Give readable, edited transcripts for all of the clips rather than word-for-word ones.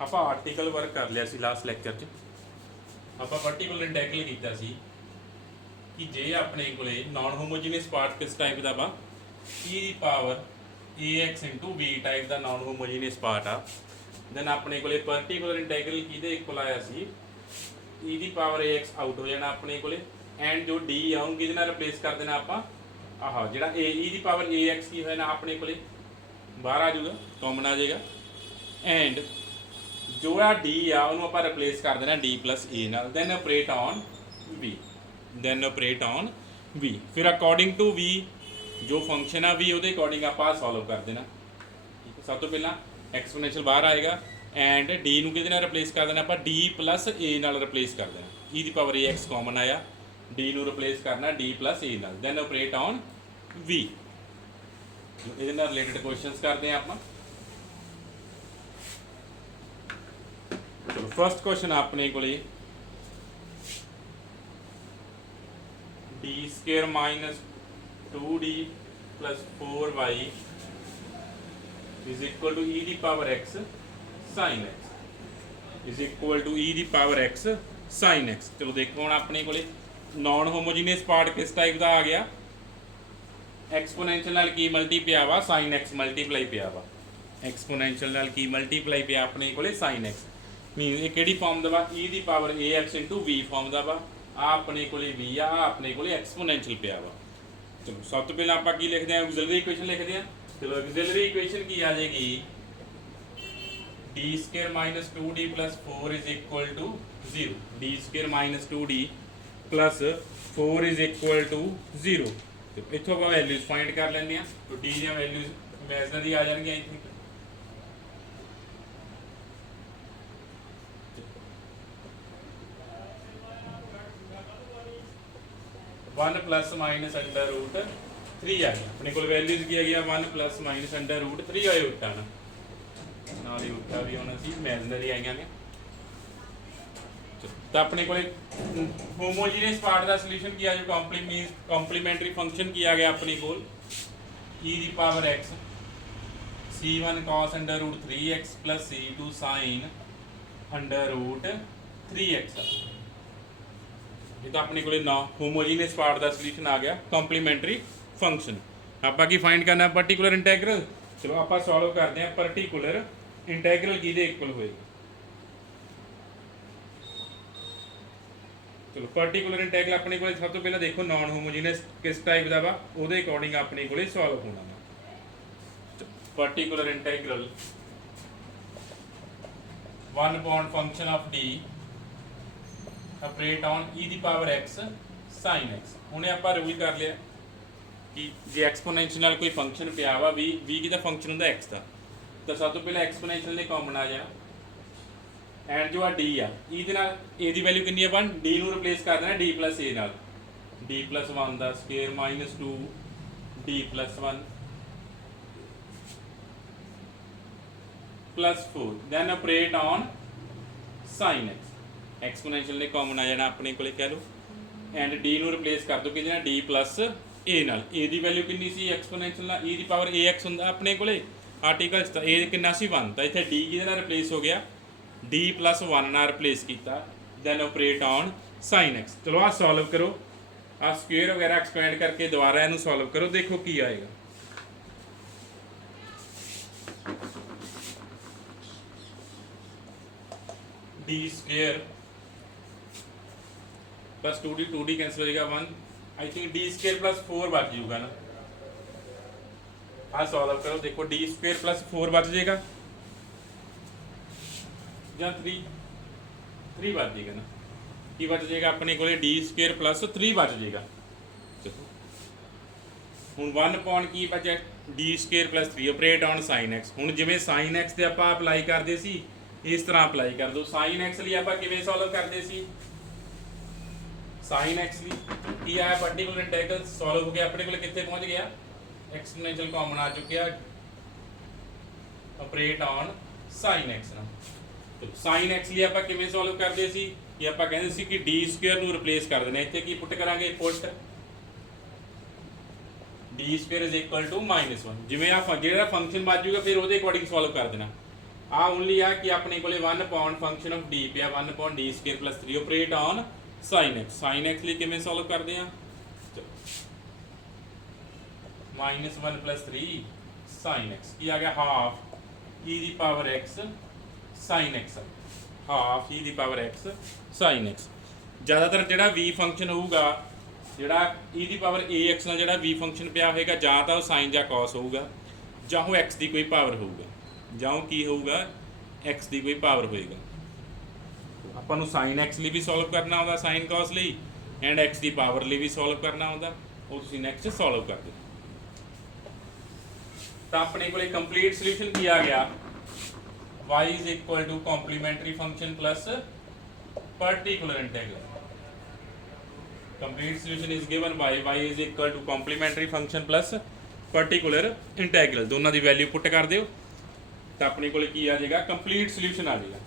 ਆਪਾਂ article work ਕਰ ਲਿਆ ਸੀ ਲਾਸਟ ਲੈਕਚਰ 'ਚ। ਆਪਾਂ ਪਾਰਟੀਕੂਲਰ ਇੰਟੈਗਰਲ ਕੀਤਾ ਸੀ ਕਿ ਜੇ ਆਪਣੇ ਕੋਲੇ ਨਾਨ ਹੋਮੋਜੀਨੀਅਸ ਪਾਰਟ ਕਿਸ ਟਾਈਪ ਦਾ ਵਾ, e ਦੀ ਪਾਵਰ ax v ਟਾਈਪ ਦਾ ਨਾਨ ਹੋਮੋਜੀਨੀਅਸ ਪਾਰਟ ਆ, ਦੈਨ ਆਪਣੇ ਕੋਲੇ ਪਾਰਟੀਕੂਲਰ ਇੰਟੈਗਰਲ ਕਿਹਦੇ ਇਕੁਅਲ ਆਇਆ ਸੀ, e ਦੀ ਪਾਵਰ ax ਆਊਟ ਹੋ ਜਾਣਾ ਆਪਣੇ ਕੋਲੇ, ਐਂਡ ਜੋ d ਆ ਉਹਨੂੰ ਕਿਹਦੇ ਨਾਲ ਰਿਪਲੇਸ ਕਰ ਦੇਣਾ ਆਪਾਂ, ਆਹ ਜਿਹੜਾ e ਦੀ ਪਾਵਰ ax ਕੀ ਹੋਇਆ ਨਾ ਆਪਣੇ ਕੋਲੇ ਬਾਹਰ ਆ ਜਾਊਗਾ, ਕਾਮਨ ਆ ਜਾਏਗਾ, ਐਂਡ ਜੋ ਆ d ਆ ਉਹਨੂੰ ਆਪਾਂ ਰਿਪਲੇਸ ਕਰ ਦੇਣਾ d plus a ਨਾਲ, then operate on v, then operate on v। ਫਿਰ ਅਕੋਰਡਿੰਗ ਟੂ v ਜੋ ਫੰਕਸ਼ਨ ਆ v ਉਹਦੇ ਅਕੋਰਡਿੰਗ ਆਪਾਂ ਸੋਲਵ ਕਰ ਦੇਣਾ। ਠੀਕ ਹੈ, ਸਭ ਤੋਂ ਪਹਿਲਾਂ ਐਕਸਪੋਨੈਂਸ਼ੀਅਲ ਬਾਹਰ ਆਏਗਾ ਐਂਡ d ਨੂੰ ਕਿਹਦੇ ਨਾਲ ਰਿਪਲੇਸ ਕਰ ਦੇਣਾ ਆਪਾਂ, d plus a ਨਾਲ ਰਿਪਲੇਸ ਕਰ ਦੇਣਾ, e ਦੀ ਪਾਵਰ ax ਕਾਮਨ ਆਇਆ, d ਨੂੰ ਰਿਪਲੇਸ ਕਰਨਾ d plus a ਨਾਲ, ਦੈਨ ਆਪਰੇਟ ਔਨ v। ਇਹਦੇ ਨਾਲ ਰਿਲੇਟਡ ਕੁਐਸਚਨਸ ਕਰਦੇ ਆ ਆਪਾਂ। ਚਲੋ ਫਸਟ ਕੁਐਸਚਨ ਆਪਣੇ ਕੋਲੇ d square minus 2d plus 4y is equal to e ਦੀ power x sin x is equal to e ਦੀ ਪਾਵਰ x sin x। ਚਲੋ ਦੇਖੋ ਹੁਣ ਆਪਣੇ ਕੋਲੇ ਨਾਨ ਹੋਮੋਜੀਨੀਅਸ ਪਾਰਟ ਕਿਸ ਟਾਈਪ ਦਾ ਆ ਗਿਆ, ਐਕਸਪੋਨੈਂਸ਼ੀਅਲ ਨਾਲ ਕੀ ਮਲਟੀਪਲਾਈ ਵਾ, sin x ਮਲਟੀਪਲਾਈ ਪਿਆ ਵਾ, ਐਕਸਪੋਨੈਂਸ਼ੀਅਲ ਨਾਲ ਕੀ ਮਲਟੀਪਲਾਈ ਪਿਆ ਆਪਣੇ ਕੋਲੇ sin x, ਮੀਨਸ ਇਹ ਕਿਹੜੀ ਫਾਰਮ ਦਾ ਵਾ, e ਦੀ ਪਾਵਰ ax v ਫਾਰਮ ਦਾ ਵਾ, ਆ ਆਪਣੇ ਕੋਲੇ v ਆ, ਆਪਣੇ ਕੋਲੇ ਐਕਸਪੋਨੈਂਸ਼ੀਅਲ ਪਿਆ ਵਾ। ਚਲੋ ਸਭ ਤੋਂ ਪਹਿਲਾਂ ਆਪਾਂ ਕੀ ਲਿਖਦੇ ਆ, ਆਕਸਿਲਰੀ ਇਕੁਏਸ਼ਨ ਲਿਖਦੇ ਆ। ਚਲੋ ਆਕਸਿਲਰੀ ਇਕੁਏਸ਼ਨ ਕੀ ਆ ਜਾਏਗੀ, d square minus 2d plus 4 is equal to 0, d square minus 2d plus 4 is equal to 0। ਤੇ ਇੱਥੋਂ ਆਪਾਂ ਵੈਲਿਊਜ਼ ਫਾਈਂਡ ਕਰ ਲੈਂਦੇ ਆ, तो d ਦੀਆਂ ਵੈਲਿਊਜ਼ ਇਮੇਜਨਰੀ ਆ ਜਾਣਗੀਆਂ ਇੱਥੇ। One plus minus under root 3 आ गया अपने को वैल्यूज की आ गया, 1 प्लस माइनस अंडर रूट 3 आए उठा ना नाल ही उठा भी होना सी, इमेजनरी आईਆਂ ने। तो अपने को होमोजीनियस पार्ट का सोल्यूशन किया जो कॉम्प्लीमेंट्री फंक्शन किया गया अपने को e the power x c1 cos under root 3x plus c2 sin under root 3x। ये तो अपने को ना होमोजीनियस पार्ट का सोल्यूशन आ गया कॉम्प्लीमेंट्री फंक्शन। आप की फाइंड करना पर्टिकुलर इंटैग्रल। चलो आप सॉल्व करते हैं पर्टिकुलर इंटैग्रल किहदे इक्वल होएगा। चलो पर्टिकुलर इंटैग्रल अपने को सब तो पहले देखो नॉन होमोजीनियस किस टाइप का वा उहदे अकॉर्डिंग अपने को सॉल्व होना वा। Particular integral 1 upon function of d operate on e ਦੀ ਪਾਵਰ x sin x। ਉਹਨੇ ਆਪਾਂ ਰੂਲ ਕਰ ਲਿਆ ਕਿ ਜੇ ਐਕਸਪੋਨੈਂਸ਼ੀਅਲ ਨਾਲ ਕੋਈ ਫੰਕਸ਼ਨ ਪਿਆ ਵਾ v ਕਿਹਦਾ ਫੰਕਸ਼ਨ ਹੁੰਦਾ x ਦਾ, ਤਾਂ ਸਭ ਤੋਂ ਪਹਿਲਾਂ ਐਕਸਪੋਨੈਂਸ਼ੀਅਲ ਨੇ ਕਾਮਨ ਆ ਜਾਣਾ, ਐਂਡ ਜੋ ਆ d ਆ e ਦੇ ਨਾਲ a ਦੀ ਵੈਲਿਊ ਕਿੰਨੀ ਆ 1, d ਨੂੰ ਰਿਪਲੇਸ ਕਰ ਦੇਣਾ d plus a ਨਾਲ, d plus 1 the square minus 2 d plus 1 plus 4 then operate on sin x। Exponential ने कॉमन आ जाना अपने को कह लो, एंड d ਨੂੰ ਰਿਪਲੇਸ ਕਰ ਦੋ ਕਿਹਦੇ ਨਾਲ d plus a ਨਾਲ। a ਦੀ ਵੈਲਿਊ ਕਿੰਨੀ ਸੀ ਐਕਸਪੋਨੈਂਸ਼ੀਅਲ ਨਾਲ, e ਦੀ ਪਾਵਰ ax ਹੁੰਦਾ ਆਪਣੇ ਕੋਲੇ ਆਰਟੀਕਲ ਤਾਂ a ਕਿੰਨਾ ਸੀ 1, ਤਾਂ ਇੱਥੇ d ਕਿਹਦੇ ਨਾਲ ਰਿਪਲੇਸ ਹੋ ਗਿਆ d plus 1 ਨਾਲ ਰਿਪਲੇਸ ਕੀਤਾ, then operate on sin x। ਚਲੋ ਆ ਸੋਲਵ ਕਰੋ, ਆ ਸਕੁਅਰ ਵਗੈਰਾ ਐਕਸਪੈਂਡ ਕਰਕੇ ਦੁਬਾਰਾ ਇਹਨੂੰ ਸੋਲਵ ਕਰੋ, ਦੇਖੋ ਕੀ ਆਏਗਾ। d square plus 2d cancel हो जाएगा 1, I think d square plus 4 बच जाएगा ना। हाँ सॉल्व करो, देखो d स्क्वायर प्लस 4 बच जाएगा या 3 बच जाएगा ना, की बच जाएगा अपने को d स्क्वायर प्लस 3 बच जाएगा। चलो हूँ 1 अपॉन की बचा d square plus 3 operate on sin x। हूँ जिवें sin x ते आपां अप्लाई करते सी इस तरह अप्लाई कर दो, sin x लिए आपां किवें सॉल्व करते सी, sin x की आया पर्टिकुलर इंटैग्रल सॉल्व हो गया अपने को कितने पहुंच गया, एक्सपोनेंशियल कॉमन आ चुके ऑपरेट ऑन sin x ना। तो sin x लिए आप किवें सॉल्व करते सी कि आप कहते सी कि d स्क्वायर ਨੂੰ ਰਿਪਲੇਸ ਕਰ ਦੇਣਾ, ਇੱਥੇ ਕੀ ਪੁੱਟ ਕਰਾਂਗੇ put d square is equal to -1। ਜਿਵੇਂ ਆ ਜਿਹੜਾ ਫੰਕਸ਼ਨ ਬਚ ਜੂਗਾ ਫਿਰ ਉਹਦੇ ਅਕੋਰਡਿੰਗ ਸੋਲਵ ਕਰ ਦੇਣਾ। ਆ ਓਨਲੀ ਆ ਕਿ ਆਪਣੇ ਕੋਲੇ 1 ਪਾਉਂਡ ਫੰਕਸ਼ਨ ਆਫ d ਪਿਆ 1 pound d square plus 3 operate on sin x sin x ਲਈ ਕਿਵੇਂ ਸੋਲਵ ਕਰਦੇ ਆ -1 plus 3 sin x ਕੀ ਆ ਗਿਆ ਹਾਫ e ਦੀ power x sin x half e ਦੀ ਪਾਵਰ x sin x ਜ਼ਿਆਦਾਤਰ ਜਿਹੜਾ v ਫੰਕਸ਼ਨ ਹੋਊਗਾ ਜਿਹੜਾ e ਦੀ ਪਾਵਰ ax ਨਾਲ ਜਿਹੜਾ v ਫੰਕਸ਼ਨ ਪਿਆ ਹੋਏਗਾ ਜਾਂ ਤਾਂ ਉਹ sin ਜਾਂ cos ਹੋਊਗਾ ਜਾਂ ਉਹ x ਦੀ ਕੋਈ ਪਾਵਰ ਹੋਊਗਾ ਜਾਂ ਉਹ ਕੀ ਹੋਊਗਾ x ਦੀ ਕੋਈ ਪਾਵਰ ਹੋਏਗਾ ਆਪਾਂ ਨੂੰ sin x ਲਈ ਵੀ ਸੋਲਵ ਕਰਨਾ ਆਉਂਦਾ sin cos ਲਈ ਐਂਡ x ਦੀ ਪਾਵਰ ਲਈ ਵੀ ਸੋਲਵ ਕਰਨਾ ਆਉਂਦਾ ਉਹ ਤੁਸੀਂ ਨੈਕਸਟ ਸੋਲਵ ਕਰ ਦਿਓ ਤਾਂ ਆਪਣੇ ਕੋਲੇ ਕੰਪਲੀਟ ਸੋਲੂਸ਼ਨ ਕੀ ਆ ਗਿਆ y is equal to complementary function plus particular integral complete solution is given by y is equal to complementary function plus particular integral ਦੋਨਾਂ ਦੀ ਵੈਲਿਊ ਪੁੱਟ ਕਰ ਦਿਓ ਤਾਂ ਆਪਣੇ ਕੋਲੇ ਕੀ ਆ ਜਾਏਗਾ ਕੰਪਲੀਟ ਸੋਲੂਸ਼ਨ ਆ ਜਾਏਗਾ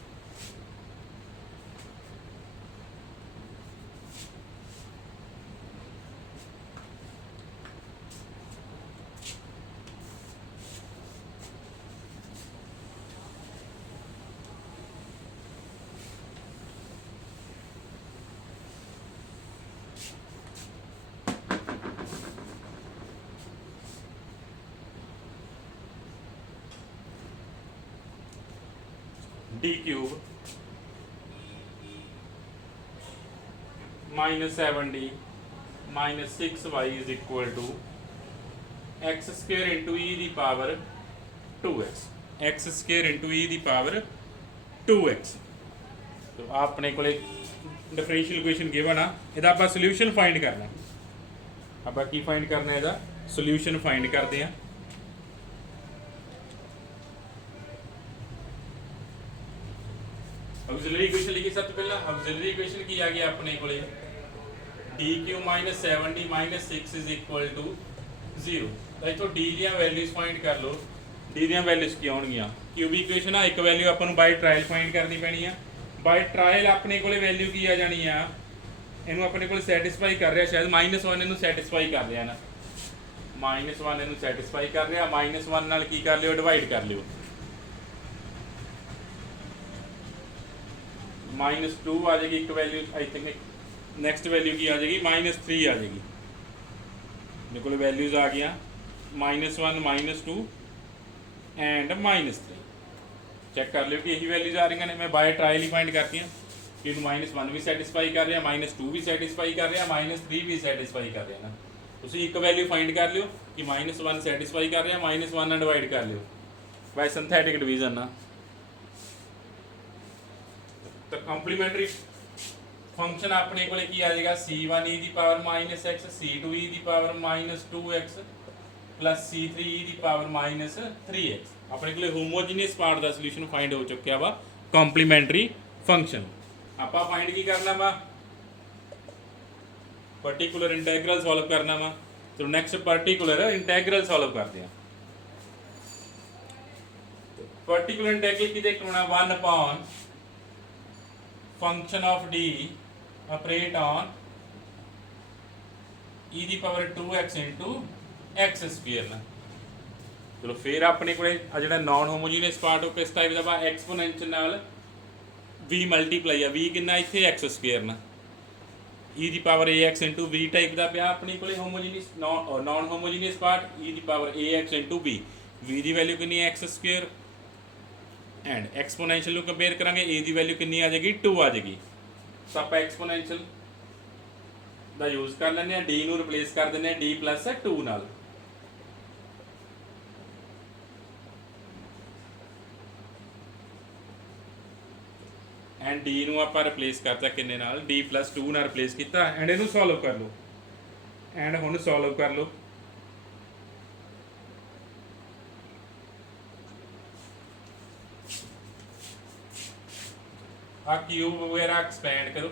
d cube minus 7d minus 6y is equal to x square into e the power 2x x square into e the power 2x तो आपने को डिफरेंशियल इक्वेशन गिवन आ ਇਹਦਾ ਆਪਾਂ ਸੋਲੂਸ਼ਨ ਫਾਈਂਡ ਕਰਨਾ ਆਪਾਂ ਕੀ ਫਾਈਂਡ ਕਰਨਾ ਇਹਦਾ ਸੋਲੂਸ਼ਨ ਫਾਈਂਡ ਕਰਦੇ ਆ ऑक्सिलरी इक्वेशन लिखी सबसे पहला ऑक्सिलरी इक्वेशन की आ गया अपने को dq minus 7d minus 6 is equal to 0 तो इथों d ਦੀਆਂ ਵੈਲਿਊਜ਼ ਫਾਈਂਡ ਕਰ ਲਓ d ਦੀਆਂ ਵੈਲਿਊਜ਼ ਕੀ ਆਉਣਗੀਆਂ ਕਿਊਬਿਕ ਇਕੁਏਸ਼ਨ ਆ ਇੱਕ ਵੈਲਿਊ ਆਪਾਂ ਨੂੰ ਬਾਈ ਟ੍ਰਾਇਲ ਫਾਈਂਡ ਕਰਨੀ ਪੈਣੀ ਆ ਬਾਈ ਟ੍ਰਾਇਲ ਆਪਣੇ ਕੋਲੇ ਵੈਲਿਊ ਕੀ ਆ ਜਾਣੀ ਆ ਇਹਨੂੰ ਆਪਣੇ ਕੋਲੇ ਸੈਟੀਸਫਾਈ ਕਰ ਰਿਹਾ ਸ਼ਾਇਦ -1 ਇਹਨੂੰ ਸੈਟੀਸਫਾਈ ਕਰ ਰਿਹਾ ਨਾ -1 ਇਹਨੂੰ ਸੈਟੀਸਫਾਈ ਕਰ ਰਿਹਾ -1 ਨਾਲ ਕੀ ਕਰ ਲਿਓ ਡਿਵਾਈਡ ਕਰ ਲਿਓ -2 आ जाएगी एक value I think next value की आ जाएगी -3 आ जाएगी मेरे को वैल्यूज आ गया -1 -2 एंड -3 चेक कर लियो कि यही वैल्यूज आ रही ने मैं बाय ट्रायल ही फाइंड करती हूँ कि -1 भी सैटिस्फाई कर रहा -2 भी सैटिस्फाई कर रहा -3 भी सैटिस्फाई कर रहा ना तुम एक वैल्यू फाइंड कर लियो कि -1 सैटिस्फाई कर रहा -1 ਨਾਲ डिवाइड कर लियो बाय सिंथेटिक डिवीजन ना तो कंप्लीमेंट्री फंक्शन अपने को की आ जाएगा c1 e की पावर -x c2 e की power -2x plus c3 e की पावर -3x अपने को होमोजीनियस पार्ट का सोल्यूशन फाइंड हो चुका वा कंप्लीमेंट्री फंक्शन आप फाइंड की करना वा पर्टिकुलर इंटैग्रल सॉल्व करना वा तो नेक्स्ट पर्टिकुलर इंटैग्रल सॉल्व करते हैं पर्टिकुलर इंटैग्रल की देखना 1 function of d operate on e ਦੀ power 2x into x square ਨਾ ਚਲੋ ਫਿਰ ਆਪਣੇ ਕੋਲੇ ਆ ਜਿਹੜਾ ਨਾਨ ਹੋਮੋਜੀਨੀਅਸ ਪਾਰਟ ਉਹ ਕਿਸ ਟਾਈਪ ਦਾ ਵਾ ਐਕਸਪੋਨੈਂਸ਼ੀਅਲ ਨਾਲ v ਮਲਟੀਪਲਾਈ ਆ v ਕਿੰਨਾ ਇੱਥੇ x ਸਕੁਅਰ ਨਾ e ਦੀ power ax into v type ਦਾ ਪਿਆ ਆਪਣੇ ਕੋਲੇ homogeneous non homogeneous part e ਦੀ power ax into v v ਦੀ ਵੈਲਿਊ ਕਿੰਨੀ ਹੈ x ਸਕੁਅਰ एंड एक्सपोनेंशियल ਨੂੰ ਕੰਪੇਅਰ ਕਰਾਂਗੇ a ਦੀ ਵੈਲਿਊ ਕਿੰਨੀ ਆ ਜਾਏਗੀ 2 ਆ ਜਾਏਗੀ ਤਾਂ ਆਪਾਂ ਐਕਸਪੋਨੈਂਸ਼ੀਅਲ ਦਾ ਯੂਜ਼ ਕਰ ਲੈਂਦੇ ਆ d ਨੂੰ ਰਿਪਲੇਸ ਕਰ ਦਿੰਦੇ ਆ d plus 2 ਨਾਲ ਐਂਡ d ਨੂੰ ਆਪਾਂ ਰਿਪਲੇਸ ਕਰਤਾ ਕਿੰਨੇ ਨਾਲ d plus 2 ਨਾਲ ਰਿਪਲੇਸ ਕੀਤਾ ਐਂਡ ਇਹਨੂੰ ਸੋਲਵ ਕਰ ਲਓ ਐਂਡ ਹੁਣ ਸੋਲਵ ਕਰ ਲਓ आ क्यूब वगैरह एक्सपैंड करो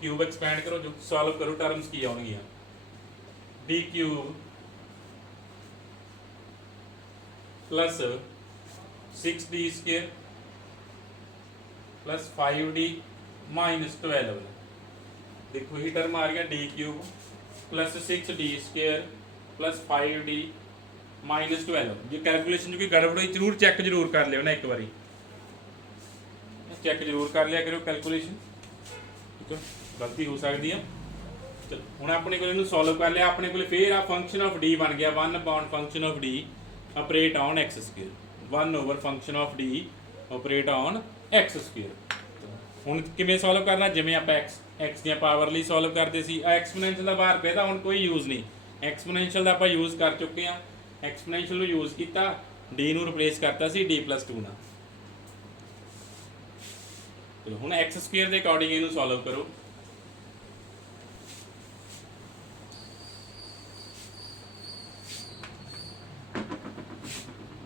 क्यूब एक्सपैंड करो जो सॉल्व करो टर्म्स की आउणगियां d cube plus 6d square plus 5d minus 12 देखो यही टर्म आ रही है d cube plus 6d square plus 5d minus 12 जो कैलकुलेशन जो कोई गड़बड़ हुई जरूर चेक जरूर कर लियो ना एक बारी चैक जरूर कर लिया करो कैलकुलेशन, ठीक है, गलती हो सकती है। चलो हुण अपने को इहनूं सॉल्व कर लिया, अपने को फिर आ फंक्शन ऑफ डी बन गया 1 upon function of D operate on x square 1 over function of D operate on x square. ਹੁਣ ਕਿਵੇਂ ਸੋਲਵ ਕਰਨਾ, ਜਿਵੇਂ ਆਪਾਂ x ਦੀਆਂ ਪਾਵਰ ਲਈ ਸੋਲਵ ਕਰਦੇ ਸੀ। ਐਕਸਪੋਨੈਂਸ਼ੀਅਲ ਦਾ ਬਾਹਰ ਪਿਆ ਤਾਂ ਹੁਣ ਕੋਈ ਯੂਜ਼ ਨਹੀਂ, ਐਕਸਪੋਨੈਂਸ਼ੀਅਲ ਦਾ ਆਪਾਂ ਯੂਜ਼ ਕਰ ਚੁੱਕੇ ਹਾਂ। ਐਕਸਪੋਨੈਂਸ਼ੀਅਲ ਨੂੰ ਯੂਜ਼ ਕੀਤਾ, d ਨੂੰ ਰਿਪਲੇਸ ਕਰਤਾ ਸੀ d+2 ਨਾਲ। ਚਲੋ ਹੁਣ x ਸਕੁਅਰ ਦੇ ਅਕੋਰਡਿੰਗ ਇਹਨੂੰ ਸੋਲਵ ਕਰੋ।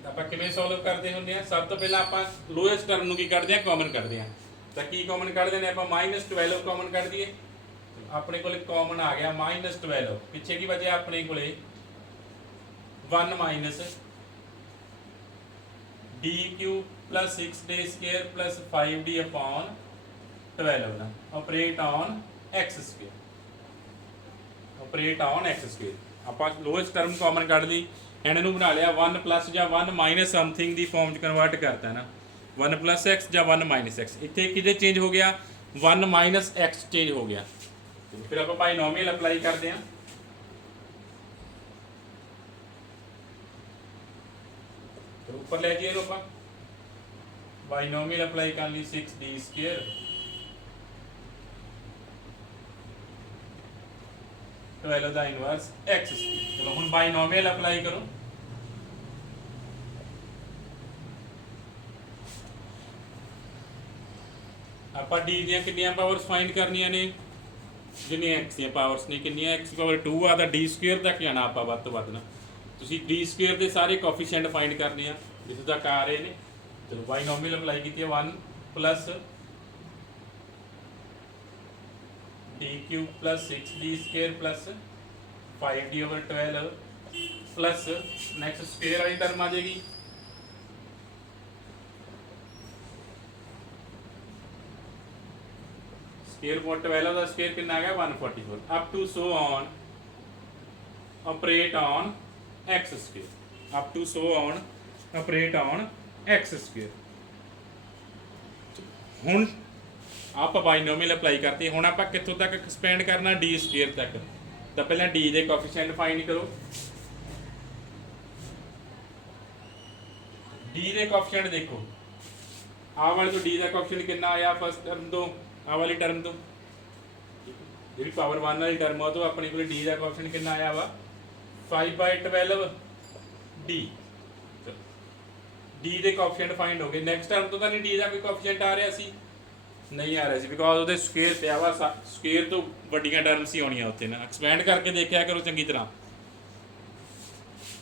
ਆਪਾਂ ਕਿਵੇਂ ਸੋਲਵ ਕਰਦੇ ਹੁੰਦੇ ਆ, ਸਭ ਤੋਂ ਪਹਿਲਾਂ ਆਪਾਂ ਲੋਐਸਟ ਟਰਮ ਨੂੰ ਕੀ ਕੱਢਦੇ ਆ, ਕਾਮਨ ਕੱਢਦੇ ਆ। ਤਾਂ ਕੀ ਕਾਮਨ ਕੱਢਦੇ ਨੇ ਆਪਾਂ, -12 ਕਾਮਨ ਕੱਢ ਦਈਏ। ਆਪਣੇ ਕੋਲੇ ਕਾਮਨ ਆ ਗਿਆ -12, ਪਿੱਛੇ ਕੀ ਬਚਿਆ ਆਪਣੇ ਕੋਲੇ 1 -d³ + 6d² + 5d upon 12 ਨਾ operate on x square, operate on x square. ਆਪਾਂ ਲੋਐਸਟ ਟਰਮ ਕਾਮਨ ਕੱਢ ਲਈ, ਐਂਡ ਇਹਨੂੰ ਬਣਾ ਲਿਆ 1 ਪਲੱਸ ਜਾਂ 1 ਮਾਈਨਸ ਸਮਥਿੰਗ ਦੀ ਫਾਰਮ 'ਚ ਕਨਵਰਟ ਕਰਤਾ ਨਾ, 1 + x ਜਾਂ 1 - x। ਇੱਥੇ ਕਿਹਦੇ ਚੇਂਜ ਹੋ ਗਿਆ, 1 - x ਚੇਂਜ ਹੋ ਗਿਆ। ਫਿਰ ਆਪਾਂ ਬਾਈਨੋਮੀਅਲ ਅਪਲਾਈ ਕਰਦੇ ਹਾਂ। ਫਿਰ ਉੱਪਰ ਲੈ ਜਾਈਏ ਇਹਨੂੰ ਆਪਾਂ ਬਾਈਨੋਮੀਅਲ ਅਪਲਾਈ ਕਰਨ ਲਈ 6d² 12 ਦਾ ਇਨਵਰਸ x। ਚਲੋ ਹੁਣ ਬਾਈਨੋਮੀਅਲ ਅਪਲਾਈ ਕਰੋ। ਆਪਾਂ d ਦੀਆਂ ਕਿੰਨੀਆਂ ਪਾਵਰਸ ਫਾਈਂਡ ਕਰਨੀਆਂ ਨੇ, ਜਿੰਨੀਆਂ x ਦੀਆਂ ਪਾਵਰਸ ਨੇ, ਕਿੰਨੀਆਂ x ਪਾਵਰ 2 ਆ ਤਾਂ d² ਤੱਕ ਜਾਣਾ ਆਪਾਂ ਵੱਧ ਤੋਂ ਵੱਧ ਨਾ। ਤੁਸੀਂ d² ਦੇ ਸਾਰੇ ਕੋਫੀਸ਼ੀਐਂਟ ਫਾਈਂਡ ਕਰਨੇ ਆ ਜਿੱਥੇ ਤੱਕ ਆ ਰਹੇ ਨੇ। ਚਲੋ ਬਾਈਨੋਮੀਅਲ ਅਪਲਾਈ ਕੀਤੀ ਹੈ 1 + d³ + 6d² + 5d/12 plus next square ਵਾਲੀ ਟਰਮ ਆ ਜਾਏਗੀ ਸਕੁਅਰ ਫॉर 12 ਦਾ ਸਕੁਅਰ ਕਿੰਨਾ ਆ ਗਿਆ 144 up to so on operate on x square up to so on operate on x square. ਹੁਣ ਆਪਾਂ ਬਾਈਨੋਮੀਅਲ ਅਪਲਾਈ ਕਰਤੀ, ਹੁਣ ਆਪਾਂ ਕਿੱਥੋਂ ਤੱਕ ਐਕਸਪੈਂਡ ਕਰਨਾ d ਸਕੁਅਰ ਤੱਕ। ਤਾਂ ਪਹਿਲਾਂ d ਦੇ ਕੋਐਫੀਸ਼ੀਐਂਟ ਫਾਈਂਡ ਕਰੋ। d ਦੇ ਕੋਐਫੀਸ਼ੀਐਂਟ ਦੇਖੋ, ਆਹ ਵਾਲੇ ਤੋਂ d ਦਾ ਕੋਐਫੀਸ਼ੀਐਂਟ ਕਿੰਨਾ ਆਇਆ ਫਸਟ ਟਰਮ ਤੋਂ, ਆਹ ਵਾਲੀ ਟਰਮ ਤੋਂ, ਜਿਹੜੀ ਪਾਵਰ 1 ਵਾਲੀ ਟਰਮ ਆ ਤੋਂ ਆਪਣੇ ਕੋਲ d ਦਾ ਕੋਐਫੀਸ਼ੀਐਂਟ ਕਿੰਨਾ ਆਇਆ ਵਾ 5/12 d। d ਦੇ ਕੋਐਫੀਸ਼ੀਐਂਟ ਫਾਈਂਡ ਹੋ ਗਏ। ਨੈਕਸਟ ਟਰਮ ਤੋਂ ਤਾਂ ਨਹੀਂ d ਦਾ ਕੋਈ ਕੋਐਫੀਸ਼ੀਐਂਟ ਆ ਰਿਹਾ ਸੀ, ਨਹੀਂ ਆ ਰਿਹਾ ਸੀ, ਬਿਕੋਜ਼ ਉਹਦੇ ਸਕੁਅਰ ਪਿਆ ਵਾ, ਸਕੁਅਰ ਤੋਂ ਵੱਡੀਆਂ ਟਰਮਸ ਹੀ ਆਉਣੀਆਂ ਉੱਥੇ ਨਾ। ਐਕਸਪੈਂਡ ਕਰਕੇ ਦੇਖਿਆ ਕਰੋ ਚੰਗੀ ਤਰ੍ਹਾਂ।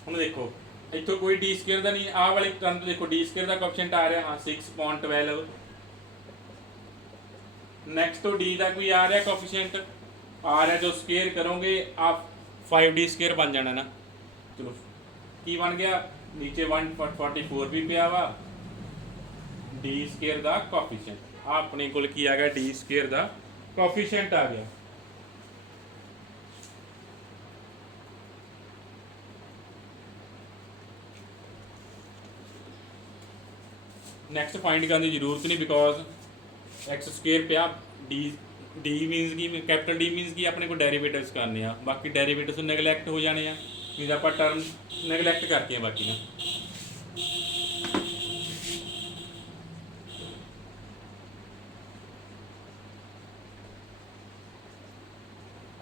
ਹੁਣ ਦੇਖੋ ਇੱਥੋਂ ਕੋਈ d² ਦਾ ਨਹੀਂ, ਆਹ ਵਾਲੀ ਟਰਮ ਤੋਂ ਦੇਖੋ d² ਦਾ ਕੋਐਫੀਸ਼ੀਐਂਟ ਆ ਰਿਹਾ, ਹਾਂ 6/12। ਨੈਕਸਟ ਤੋਂ d ਦਾ ਕੋਈ ਆ ਰਿਹਾ ਕੋਐਫੀਸ਼ੀਐਂਟ ਆ ਰਿਹਾ, ਜੋ ਸਕੁਅਰ ਕਰੋਗੇ ਆਪ 5d² ਬਣ ਜਾਣਾ ਨਾ। ਚਲੋ ਕੀ ਬਣ ਗਿਆ, ਨੀਚੇ 144 ਵੀ ਪਿਆ ਵਾ, d² ਦਾ ਕੋਐਫੀਸ਼ੀਐਂਟ ਆ ਆਪਣੇ ਕੋਲ ਕੀ ਆ ਗਿਆ d² ਦਾ ਕੋਐਫੀਸ਼ੀਐਂਟ ਆ ਗਿਆ। ਨੈਕਸਟ ਫਾਈਂਡ ਕਰਨ ਦੀ ਜ਼ਰੂਰਤ ਨਹੀਂ, ਬਿਕੋਜ਼ x² ਪਿਆ, d ਮੀਨਸ ਕੀ, ਕੈਪੀਟਲ D ਮੀਨਸ ਕੀ ਆਪਣੇ ਕੋਲ ਡੈਰੀਵੇਟਿਵਸ ਕਰਨੇ ਆ, ਬਾਕੀ ਡੈਰੀਵੇਟਿਵਸ ਨੈਗਲੈਕਟ ਹੋ ਜਾਣੇ ਆ, ਮੀਨਸ ਆਪਾਂ ਟਰਮ ਨੈਗਲੈਕਟ ਕਰਕੇ ਆ ਬਾਕੀ ਨਾ।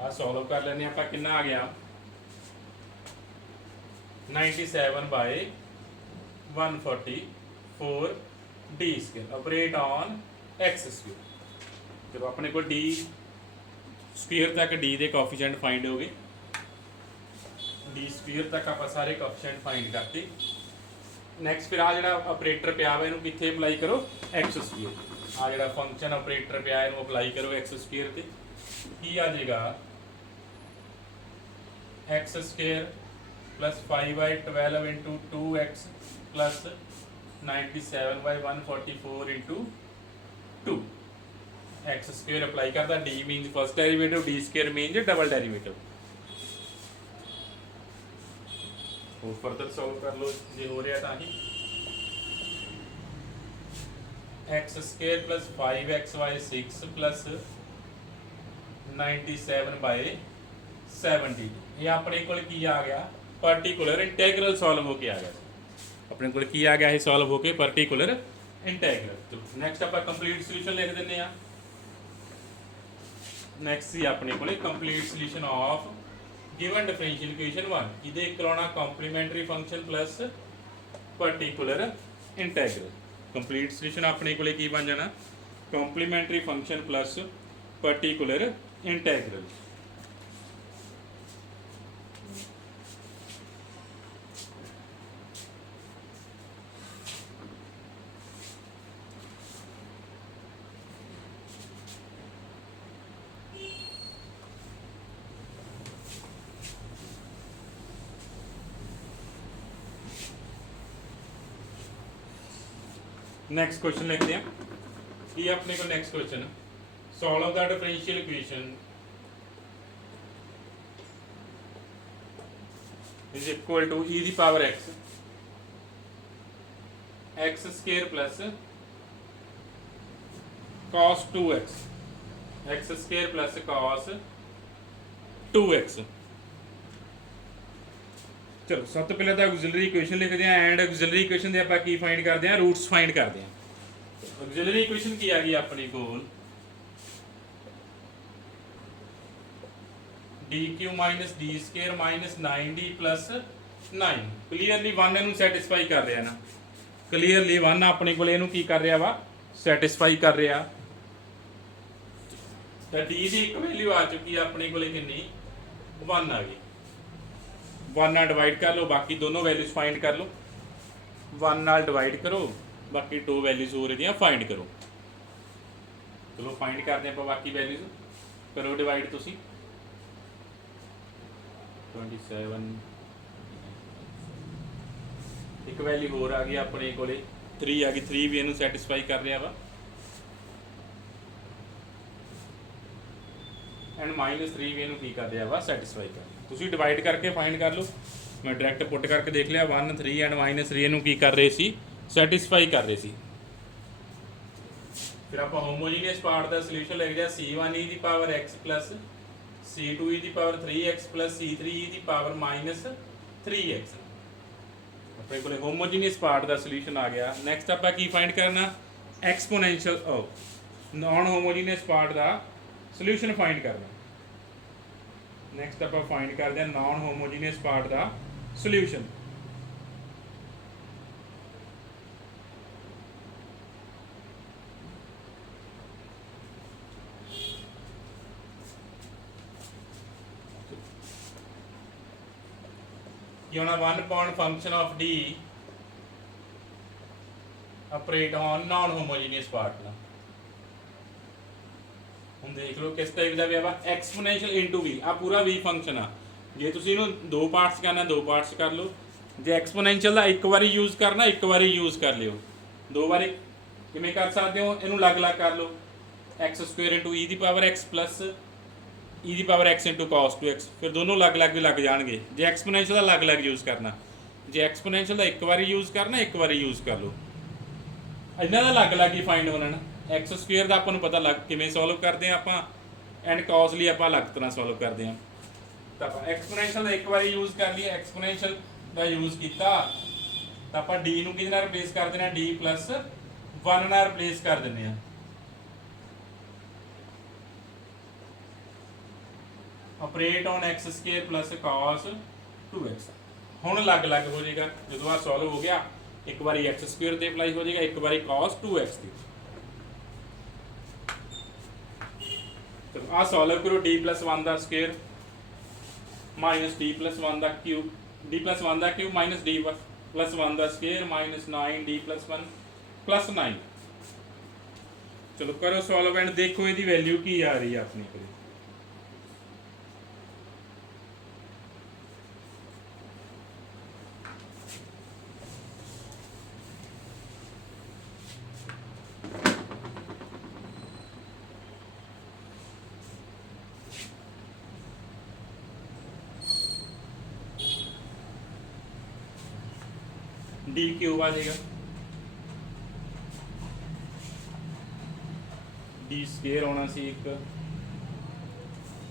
ਆ ਸੋਲਵ ਕਰ ਲੈਣੇ ਆਪਾਂ, ਕਿੰਨਾ ਆ ਗਿਆ 97/144 d² ऑपरेट ऑन x²। जब अपने को d² तक d ਦੇ ਕੋਐਫੀਸ਼ੀਐਂਟ फाइंड हो गए, d² तक आप सारे कोएफिशिएंट फाइंड करते। नैक्सट फिर आ जो ऑपरेटर पिया वा इहनूं कित्थे अप्लाई करो x²। आ जो फंक्शन ऑपरेटर पिया इहनूं अप्लाई करो x² ते की आ जाएगा x² + 5/12 × 2x + 97/144 × 2 x² अप्लाई करता, d minus first derivative, d² minus double derivative. और फर्दर सॉल्व कर लो जे हो रहा तो ही x square plus 5xy6 plus 97/72 ये अपने को की आ गया पर्टिकुलर इंटैग्रल सॉल्व होके आ गया अपने को की आ गया है सॉल्व होके पर्टिकुलर इंटैग्रल। तो नेक्स्ट आप कंप्लीट सोल्यूशन लिख देने आ। नेक्स्ट ही अपने को complete solution of given differential equation 1 ਇਹਦੇ ਕਰਾਉਣਾ complementary function plus particular integral. Complete solution ਆਪਣੇ ਕੋਲੇ ਕੀ ਬਣ ਜਾਣਾ complementary function plus particular integral. Next question लिखते हैं कि अपने को next question solve the differential equation is equal to e the power x x square plus cos 2x x square plus cos 2x। चलो सब तो पहले तो ऑक्सिलरी इक्वेशन लिखते हैं एंड ऑक्सिलरी इक्वेशन दे आपां की फाइंड करते हैं रूट्स फाइंड करते हैं। ऑक्सिलरी इक्वेशन की आ गई अपने कोल dq minus D square minus 9d plus 9 clearly 1 इनू सैटिस्फाई कर रहा है ना क्लीयरली 1 अपने कोल इनू की कर रहा वा सैटिस्फाई कर रहा। तो d की एक वैल्यू आ चुकी है अपने कोल कितनी 1 आ गई 1 नाल डिवाइड कर लो बाकी दोनों वैल्यूज फाइंड कर लो 1 नाल डिवाइड करो बाकी 2 वैल्यूज हो रही फाइंड करो। चलो फाइंड करते हैं बाकी वैल्यूज करो डिवाइड तुसी 27 एक वैल्यू होर आ गई अपने कोले 3 आ गई 3 भी इनू सैटिस्फाई कर रहा वा एंड -3 भी इनू की कर रहा वा सैटिस्फाई कर ਤੁਸੀਂ डिवाइड करके फाइंड कर लो मैं डायरैक्ट पुट करके देख लिया 1 3 एंड -3 इनू की कर रहे सी सैटिस्फाई कर रहे सी। फिर आप होमोजीनियस पार्ट का सोल्यूशन लिख दिया c1 e the power x plus c2 e the power 3x plus c3 e the power -3x अपने को होमोजीनियस पार्ट का सोल्यूशन आ गया। नैक्सट आप की फाइंड करना एक्सपोनेंशियल नॉन होमोजीनियस पार्ट का सोल्यूशन फाइंड करना। नैक्सट आप फाइंड करते हैं नॉन होमोजीनियस पार्ट का सोल्यूशन। ये होना 1 point function of d operate on non homogeneous part ना ਹੁਣ ਦੇਖ ਲਓ ਕਿਸ ਟਾਈਪ ਦਾ ਪਿਆ ਵਾ ਐਕਸਪੋਨੈਂਸ਼ੀਅਲ ਇਨਟੂ v ਆ ਪੂਰਾ v ਫੰਕਸ਼ਨ ਆ। ਜੇ ਤੁਸੀਂ ਇਹਨੂੰ ਦੋ ਪਾਰਟਸ ਕਰਨਾ ਦੋ ਪਾਰਟਸ ਕਰ ਲਓ ਜੇ ਐਕਸਪੋਨੈਂਸ਼ੀਅਲ ਦਾ ਇੱਕ ਵਾਰੀ ਯੂਜ਼ ਕਰਨਾ ਇੱਕ ਵਾਰੀ ਯੂਜ਼ ਕਰ ਲਿਓ ਦੋ ਵਾਰੀ ਕਿਵੇਂ ਕਰ ਸਕਦੇ ਹੋ ਇਹਨੂੰ ਅਲੱਗ-ਅਲੱਗ ਕਰ ਲਓ x ਸਕੁਅਰ ਇਨਟੂ e ਦੀ ਪਾਵਰ x ਪਲੱਸ e ਦੀ power x into cos 2x ਫਿਰ ਦੋਨੋਂ ਅਲੱਗ-ਅਲੱਗ ਵੀ ਲੱਗ ਜਾਣਗੇ। ਜੇ ਐਕਸਪੋਨੈਂਸ਼ੀਅਲ ਦਾ ਅਲੱਗ-ਅਲੱਗ ਯੂਜ਼ ਕਰਨਾ ਜੇ ਐਕਸਪੋਨੈਂਸ਼ੀਅਲ ਦਾ ਇੱਕ ਵਾਰੀ ਯੂਜ਼ ਕਰਨਾ ਇੱਕ ਵਾਰੀ ਯੂਜ਼ ਕਰ ਲਓ ਇਹਨਾਂ ਦਾ ਅਲੱਗ-ਅਲੱਗ ਹੀ ਫਾਈਂਡ ਹੋਣਾ ਨਾ। एक्स स्क्वेयर का आपको पता लग किमें सॉल्व करते हैं आप एंड कॉस लिए आप अलग तरह सॉल्व करते हैं। तो आप एक्सपोनेंशियल का एक बार यूज़ कर लिया एक्सपोनेंशियल का यूज़ किया तो आप डी नूं किहदे नाल रिप्लेस कर देना डी प्लस 1 नाल रिप्लेस कर देने हैं। Operate on x square plus cos 2x हुण अलग अलग हो जाएगा जो आ सॉल्व हो गया एक बार एक्स स्क्वेयर ते अप्लाई हो जाएगा एक बार कॉस 2x की। तो आ सॉल्व करो डी प्लस 1 का स्क्वेयर माइनस डी प्लस 1 का क्यूब डी प्लस 1 का क्यूब माइनस डी प्लस 1 का square minus 9 D plus 1 plus 9। चलो करो सॉल्व एंड देखो इसकी वैल्यू की आ रही है अपनी को डी क्यूब आ जाएगा डी स्केयर आना सी एक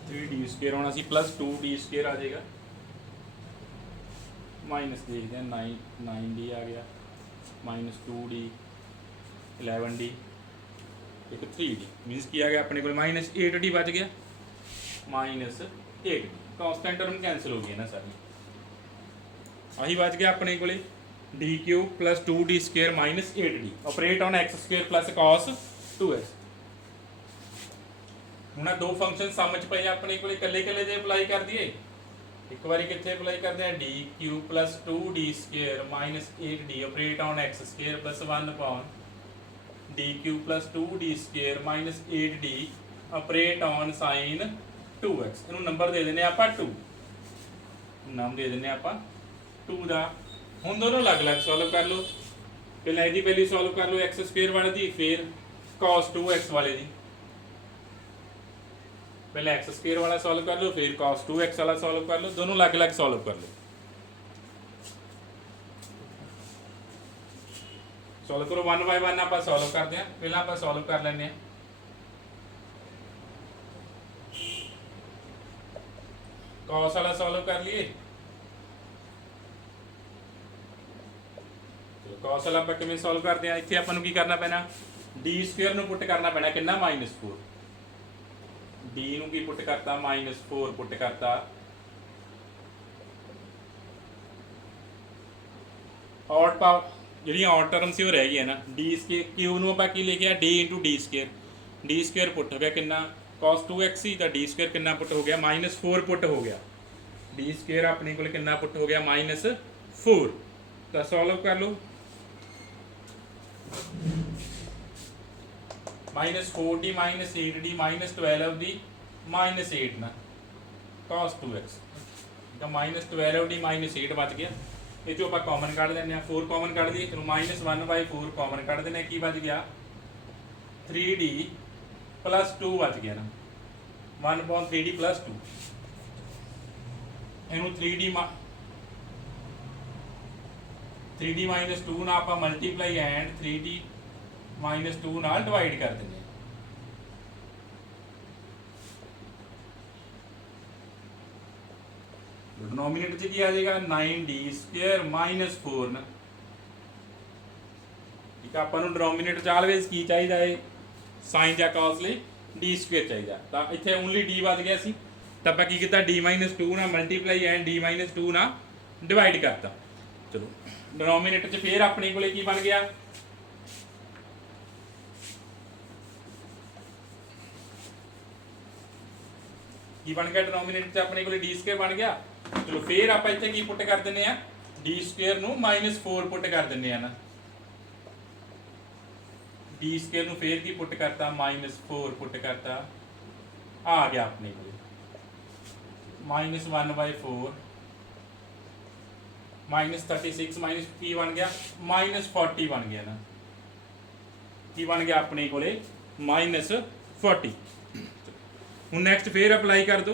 3d स्केयर आना सी प्लस 2d स्केयर आ जाएगा माइनस देखते हैं 9d आ गया माइनस 2d 11d एक 3d मीनस की आ गया अपने को माइनस 8d बच गया minus 8d constant term cancel हो गई ना सारी आही बच गया अपने को D cube plus 2d square minus 8d operate on X square plus cos 2x ਹੁਣ दो फंक्शन समझ पे अपने को कले कले जे अप्लाई कर दिए एक बार कितने अप्लाई करते हैं D cube plus 2d square minus 8d operate on X square plus 1 upon D cube plus 2d square minus 8d operate on sine 2x ਇਹਨੂੰ ਨੰਬਰ ਦੇ ਦਿੰਨੇ ਆਪਾਂ 2 ਨਾਮ ਦੇ ਦਿੰਨੇ ਆਪਾਂ 2 ਦਾ ਹੁਣ ਦੋਨੋਂ ਅਲੱਗ-ਅਲੱਗ ਸੋਲਵ ਕਰ ਲਓ ਪਹਿਲਾਂ ਇਹਦੀ ਵੈਲਿਊ ਸੋਲਵ ਕਰ ਲਓ x ਸਕੁਅਰ ਵਾਲੇ ਦੀ ਫਿਰ cos 2x ਵਾਲੇ ਦੀ पहले एक्स स्क्वायर वाला सॉल्व कर लो फिर cos 2x वाला सॉल्व कर लो दोनों अलग अलग सॉल्व कर लो सॉल्व करो 1 बाय 1 आप सॉल्व करते हैं पहले आप सॉल्व कर लेने cos वाला सॉल्व कर लिए तो cos वाला आप किवें सॉल्व करते हैं इत्थे आपां नूं की करना पैना d स्क्वायर नूं पुट करना पैना कितना -4 डी नूं की पुट करता -4 पुट करता ऑड पावर ਜਿਹੜੀਆਂ ऑड टर्म ਸੀ ਉਹ ਰਹਿ ਗਈਆਂ ਨਾ d ਸਕੁਅਰ q ਨੂੰ ਆਪਾਂ ਕੀ ਲਿਖਿਆ d d ਸਕੁਅਰ ਪੁੱਟ ਹੋ ਗਿਆ ਕਿੰਨਾ cos 2x ਸੀ ਤਾਂ d ਸਕੁਅਰ ਕਿੰਨਾ ਪੁੱਟ ਹੋ ਗਿਆ -4 ਪੁੱਟ ਹੋ ਗਿਆ d ਸਕੁਅਰ ਆਪਣੇ ਕੋਲ ਕਿੰਨਾ ਪੁੱਟ ਹੋ ਗਿਆ -4 ਤਾਂ ਸੋਲਵ ਕਰ ਲਓ -4d -8d -12d -8 ना cos 2x तो -12d -8 बच गया ये जो आप कॉमन कढ़ दें 4 कॉमन कढ़ दिए चलो -1/4 कॉमन कढ़ दें की बच गया 3d प्लस 2 बच गया ना 1/3d प्लस 2 इनू 3d -2 ना आप मल्टीप्लाई एंड 3d -2 नाल डिवाइड कर देंगे डिनोमिनेटर च की आ जाएगा 9d स्क्वायर -4 ना ठीक है अपन डिनोमिनेटर च ऑलवेज की चाहिए है साइन या cos ਲਈ d स्क्वायर चाहिए ਤਾਂ ਇੱਥੇ ਓਨਲੀ d ਵੱਜ ਗਿਆ ਸੀ ਤਾਂ ਆਪਾਂ ਕੀ ਕੀਤਾ d -2 ਨਾਲ ਮਲਟੀਪਲਾਈ ਐਂਡ d -2 ਨਾਲ ਡਿਵਾਈਡ ਕਰਤਾ ਚਲੋ डिनोमिनेटर च फिर अपने ਕੋਲੇ ਕੀ ਬਣ ਗਿਆ की बन गया डिनोमिनेटर च अपने को डी स्क्वायर बन गया चलो फिर आप इत्थे की पुट कर दिंदे आ डी स्क्वायर नूं -4 पुट कर दिंदे आ ना डी स्क्वायर नूं फिर की पुट करता -4 पुट करता आ गया अपने को -1/4 -36 माइनस की बन गया -40 बन गया ना की बन गया अपने को -40 हूँ नैक्सट फिर अप्लाई कर दो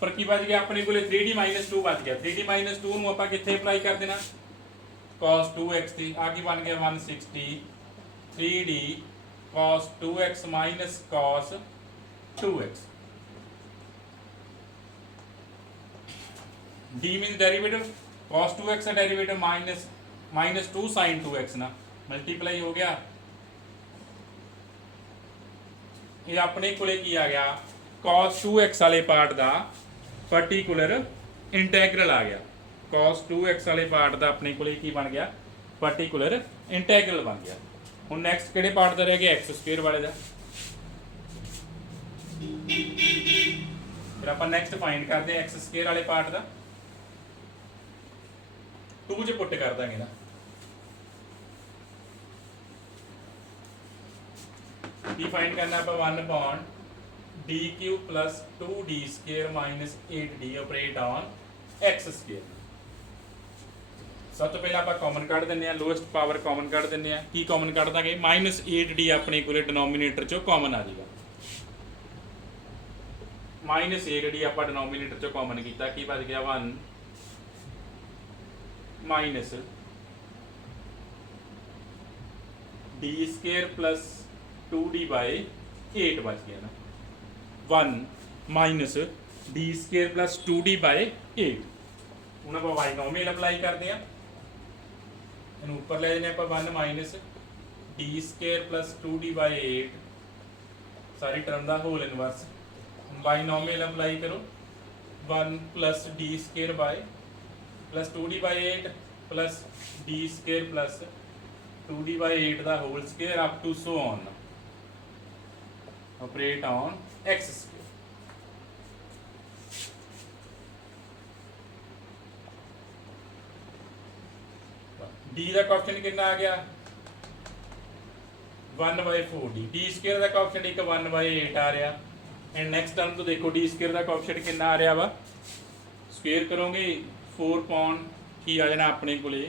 पर की बच गया अपने को 3d -2 बच गया 3d -2 ਨੂੰ ਆਪਾਂ ਕਿੱਥੇ ਅਪਲਾਈ ਕਰ ਦੇਣਾ cos 2x ਦੀ ਆ ਕੀ ਬਣ ਗਿਆ 160 3d cos 2x cos 2x d means derivative cos 2x का डेरिवेटिव -2 sin 2x ना मल्टीप्लाई हो गया ये अपने को की आ गया cos 2x वाले पार्ट का पर्टिकुलर इंटैग्रल आ गया cos 2x वाले पार्ट का अपने को की बन गया पर्टिकुलर इंटैग्रल बन गया हुण नैक्सट किहड़े पार्ट का रह गया एक्स स्क्वायर वाले का फिर आप नैक्सट फाइंड करते हैं एक्स स्क्वायर वाले पार्ट का 2 च पुट कर देंगे ना की फाइंड करना आप 1 D cube plus 2d square -8d operate on x square सब तो पहले आप कॉमन कढ़ दें लोएस्ट पावर कॉमन कढ़ दें की कॉमन कढ़ देंगे -8d अपने को डिनोमिनेटर चो कॉमन आ जाएगा -8d आप डिनोमिनेटर चो कॉमन किया की बच गया 1 minus D square plus 2d/8 बच गया ना। 1 minus D square plus 2d/8। ਹੁਣ ਆਪਾਂ ਬਾਈਨੋਮੀਅਲ ਅਪਲਾਈ ਕਰਦੇ ਆ, ਇਹਨੂੰ ਉੱਪਰ ਲੈ ਜਾਂਦੇ ਆਪਾਂ 1 minus d square plus 2d/8 ਸਾਰੀ ਟਰਮ ਦਾ ਹੋਲ ਇਨਵਰਸ। ਬਾਈਨੋਮੀਅਲ ਅਪਲਾਈ ਕਰੋ 1 plus d square by plus 2d/8 plus d square plus 2d/8 ਦਾ whole square up to so on operate on x square। d ਦਾ coefficient ਕਿੰਨਾ ਆ ਗਿਆ 1/4d। d square ਦਾ coefficient ਇੱਕ 1/8 ਆ ਰਿਹਾ। And next term ਤੋਂ ਦੇਖੋ d ਸਕੁਅਰ ਦਾ ਕੋਐਫੀਸ਼ੀਐਂਟ ਕਿੰਨਾ ਆ ਰਿਹਾ ਵਾ, ਸਕੁਅਰ ਕਰੋਗੇ 4 ਪੌਂਡ ਕੀ ਆ ਜਾਣਾ ਆਪਣੇ ਕੋਲੇ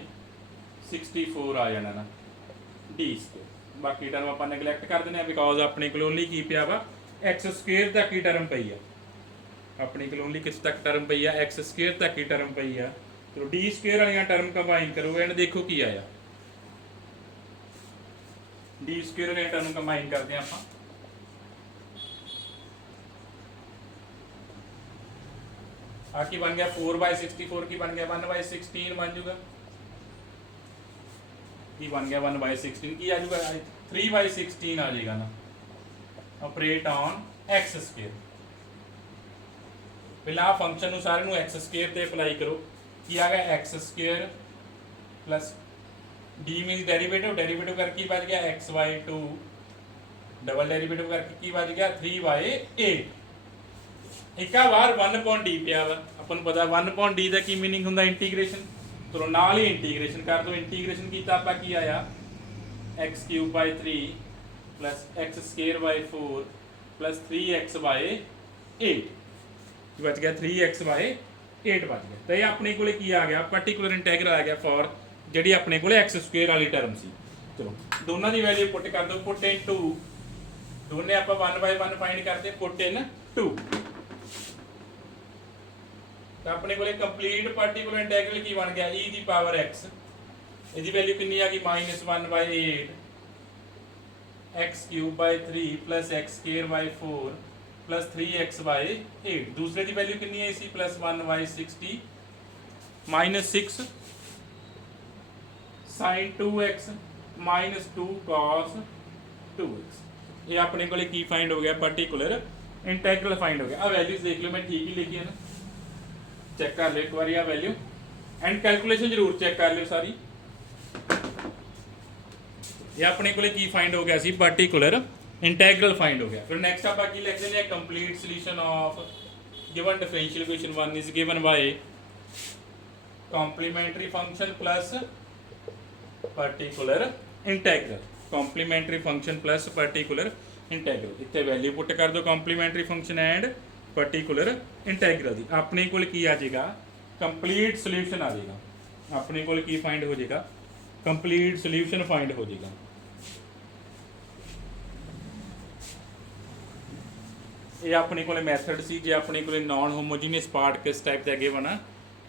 64 ਆ ਜਾਣਾ ਨਾ d ਸਕੁਅਰ। ਬਾਕੀ ਟਰਮ ਆਪਾਂ ਨੈਗਲੈਕਟ ਕਰ ਦਿੰਦੇ ਆ ਬਿਕੋਜ਼ ਆਪਣੇ ਕੋਲ ਓਨਲੀ ਕੀ ਪਿਆ ਵਾ x ਸਕੁਅਰ ਤੱਕ ਹੀ ਟਰਮ ਪਈ ਆ, ਆਪਣੇ ਕੋਲ ਓਨਲੀ ਕਿਸ ਤੱਕ ਟਰਮ ਪਈ ਆ x ਸਕੁਅਰ ਤੱਕ ਹੀ ਟਰਮ ਪਈ ਆ। तो डी स्क्वायर वाली टर्म कंबाइन करो एंड देखो की आया, डी स्क्वायर वाली टर्म कंबाइन करते हैं आप की बन गया 4/64 की बन गया 1/16 बन जाऊगा, की बन गया 1/16 की आ जाऊगा 3/16 आ जाएगा ना। ऑपरेट ऑन एक्स स्क्वायर, पहला फंक्शन ਨੂੰ ਸਾਰੇ ਨੂੰ एक्स स्क्वायर ਤੇ ਅਪਲਾਈ ਕਰੋ। ਕੀ ਆ ਗਿਆ x square plus d mean derivative, derivative करके बच गया x/2 डबल डेरिवेटिव करके की बच गया 3/8। एक बार 1/d ਪਿਆ ਵਾ, ਆਪਾਂ ਨੂੰ ਪਤਾ 1/d ਦਾ ਕੀ ਮੀਨਿੰਗ ਹੁੰਦਾ ਇੰਟੀਗ੍ਰੇਸ਼ਨ। ਚਲੋ ਨਾਲ ਹੀ ਇੰਟੀਗ੍ਰੇਸ਼ਨ ਕਰ ਦੋ। ਇੰਟੀਗ੍ਰੇਸ਼ਨ ਕੀਤਾ ਆਪਾਂ ਕੀ ਆਇਆ x³/3 plus x²/4 plus 3x/8 बच गया 3x/8 बच गया। तो ये अपने को की आ गया पर्टिकुलर इंटैगरल आ गया फॉर जी अपने को एक्स स्क्वेयर वाली टर्म सी। चलो दोनों की वैल्यू पुट कर दो, पुट इन 2 दोनों आप 1/1 फाइंड करते पुट इन 2। तो अपने को कंप्लीट पर्टिकुलर इंटैगरल की बन गया e दी पावर x, इसकी वैल्यू कितनी आ गई -1/8 x³/3 plus x²/4 plus 3x/8। दूसरे की वैल्यू कितनी है इसी plus 1/60 -6 sin 2x -2 cos 2x। ये अपने को की फाइंड हो गया पर्टिकुलर इंटैगरल फाइंड हो गया। आ वैल्यूज देख लो मैं ठीक ही लिखी है ना, चेक कर लो एक बार आ वैल्यू एंड कैलकुलेशन जरूर चेक कर लो सारी। ये अपने को की फाइंड हो गया सी पर्टिकुलर इंटैगरल फाइंड हो गया। फिर नेक्स्ट आप की लिख देंगे complete solution of given differential equation 1 is given by complementary function plus particular integral. Complementary function plus particular integral, इतने वैल्यू पुट कर दो complementary function and particular integral दी। अपने को की आ जाएगा कंप्लीट सॉल्यूशन आ जाएगा। अपने को की फाइंड हो जाएगा कंप्लीट सॉल्यूशन फाइंड हो जाएगा। ये अपने को मैथड सी जे अपने को नॉन होमोजीनियस पार्ट किस टाइप का गिवन आ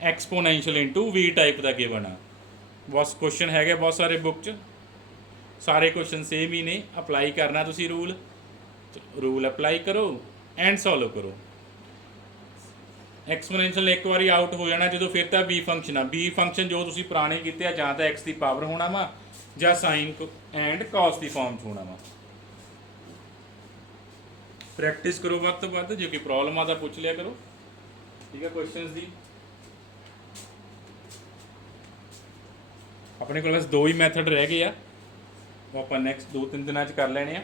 एक्सपोनेंशियल इंटू वी टाइप का गिवन आ। बस क्वेश्चन है बहुत सारे बुक च, सारे क्वेश्चन सेम ही ने। अप्लाई करना तुसी रूल, रूल अप्लाई करो एंड सॉल्व करो। एक्सपोनेंशियल एक बार आउट हो जाना जो फिर तो बी फंक्शन आ, बी फंक्शन जो तुसी पुराने किते जां तां एक्स की पावर होना वा जां साइन एंड कॉस की फॉर्म च होना वा। प्रैक्टिस करो वध तो वध, जो कोई प्रॉब्लम आ पूछ लिया करो, ठीक है। क्वेश्चंस दी अपने को बस 2 ही मैथड रह गए आ, वो आप नैक्सट 2-3 दिनों कर लेने आ।